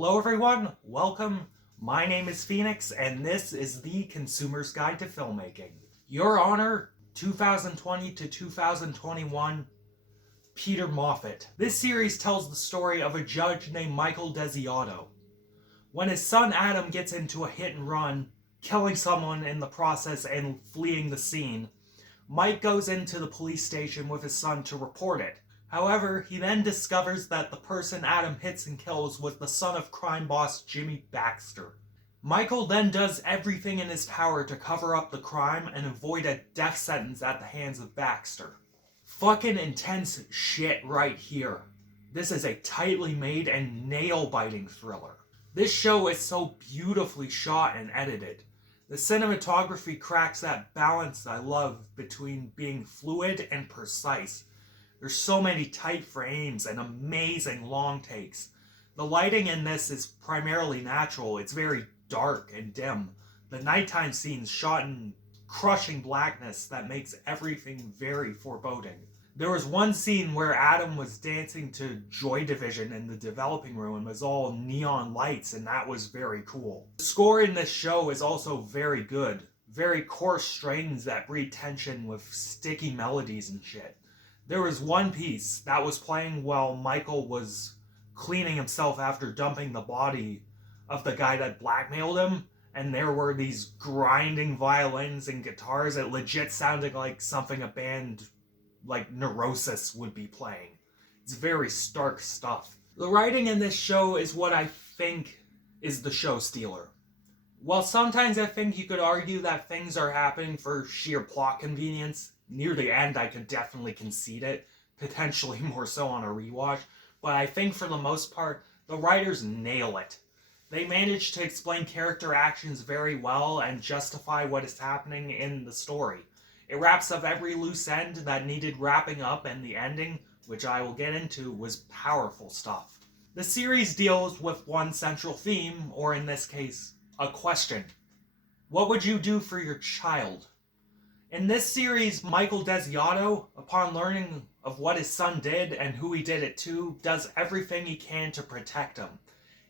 Hello everyone, welcome. My name is Phoenix and this is the Consumer's Guide to Filmmaking. Your Honor, 2020 to 2021, Peter Moffat. This series tells the story of a judge named Michael Desiato. When his son Adam gets into a hit and run, killing someone in the process and fleeing the scene, Mike goes into the police station with his son to report it. However, he then discovers that the person Adam hits and kills was the son of crime boss Jimmy Baxter. Michael then does everything in his power to cover up the crime and avoid a death sentence at the hands of Baxter. Fucking intense shit right here. This is a tightly made and nail-biting thriller. This show is so beautifully shot and edited. The cinematography cracks that balance I love between being fluid and precise. There's so many tight frames and amazing long takes. The lighting in this is primarily natural. It's very dark and dim. The nighttime scenes shot in crushing blackness that makes everything very foreboding. There was one scene where Adam was dancing to Joy Division in the developing room and was all neon lights, and that was very cool. The score in this show is also very good. Very coarse strings that breed tension with sticky melodies and shit. There was one piece that was playing while Michael was cleaning himself after dumping the body of the guy that blackmailed him, and there were these grinding violins and guitars. It legit sounded like something a band like Neurosis would be playing. It's very stark stuff. The writing in this show is what I think is the show stealer. While sometimes I think you could argue that things are happening for sheer plot convenience, near the end I could definitely concede it, potentially more so on a rewatch, but I think for the most part, the writers nail it. They manage to explain character actions very well and justify what is happening in the story. It wraps up every loose end that needed wrapping up, and the ending, which I will get into, was powerful stuff. The series deals with one central theme, or in this case, a question. What would you do for your child? In this series, Michael Desiato, upon learning of what his son did and who he did it to, does everything he can to protect him.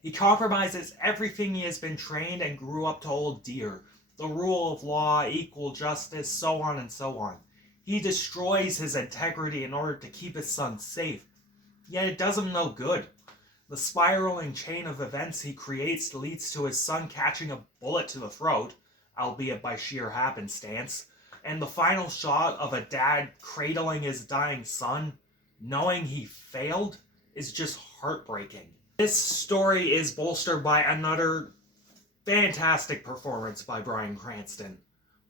He compromises everything he has been trained and grew up to hold dear. The rule of law, equal justice, so on and so on. He destroys his integrity in order to keep his son safe. Yet it does him no good. The spiraling chain of events he creates leads to his son catching a bullet to the throat, albeit by sheer happenstance, and the final shot of a dad cradling his dying son, knowing he failed, is just heartbreaking. This story is bolstered by another fantastic performance by Bryan Cranston.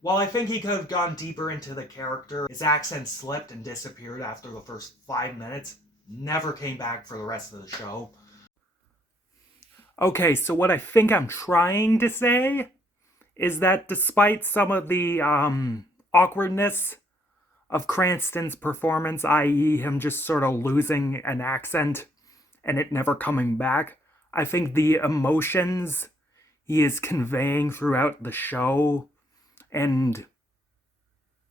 While I think he could have gone deeper into the character, his accent slipped and disappeared after the first 5 minutes, never came back for the rest of the show. Okay, so what I think I'm trying to say is that despite some of the awkwardness of Cranston's performance, i.e. him just sort of losing an accent and it never coming back, I think the emotions he is conveying throughout the show and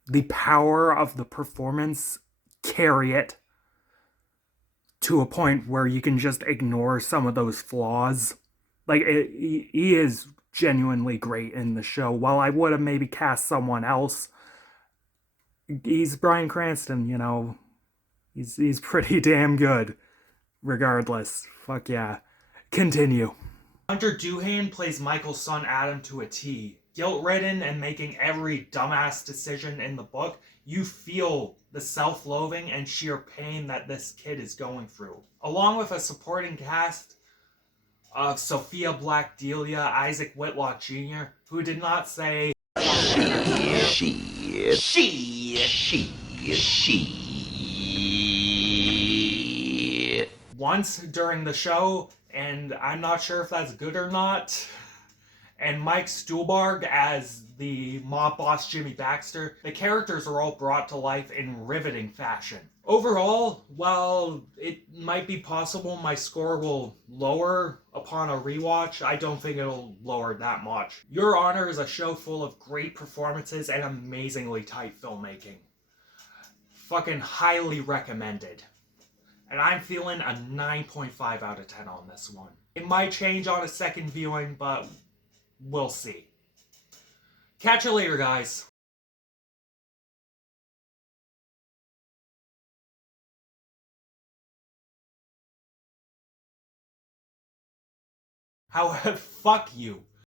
the power of the performance carry it to a point where you can just ignore some of those flaws. Like, he is genuinely great in the show. While I would have maybe cast someone else, he's Bryan Cranston, you know. He's pretty damn good. Regardless. Fuck yeah. Continue. Hunter Doohan plays Michael's son Adam to a T. Guilt-ridden and making every dumbass decision in the book, you feel the self-loathing and sheer pain that this kid is going through. Along with a supporting cast of Sophia Black-Delia, Isaac Whitlock Jr., who did not say she once during the show, and I'm not sure if that's good or not. And Mike Stuhlbarg as the mob boss Jimmy Baxter. The characters are all brought to life in riveting fashion. Overall, while it might be possible my score will lower upon a rewatch, I don't think it'll lower that much. Your Honor is a show full of great performances and amazingly tight filmmaking. Fucking highly recommended. And I'm feeling a 9.5 out of 10 on this one. It might change on a second viewing, but we'll see. Catch you later, guys. However, fuck you.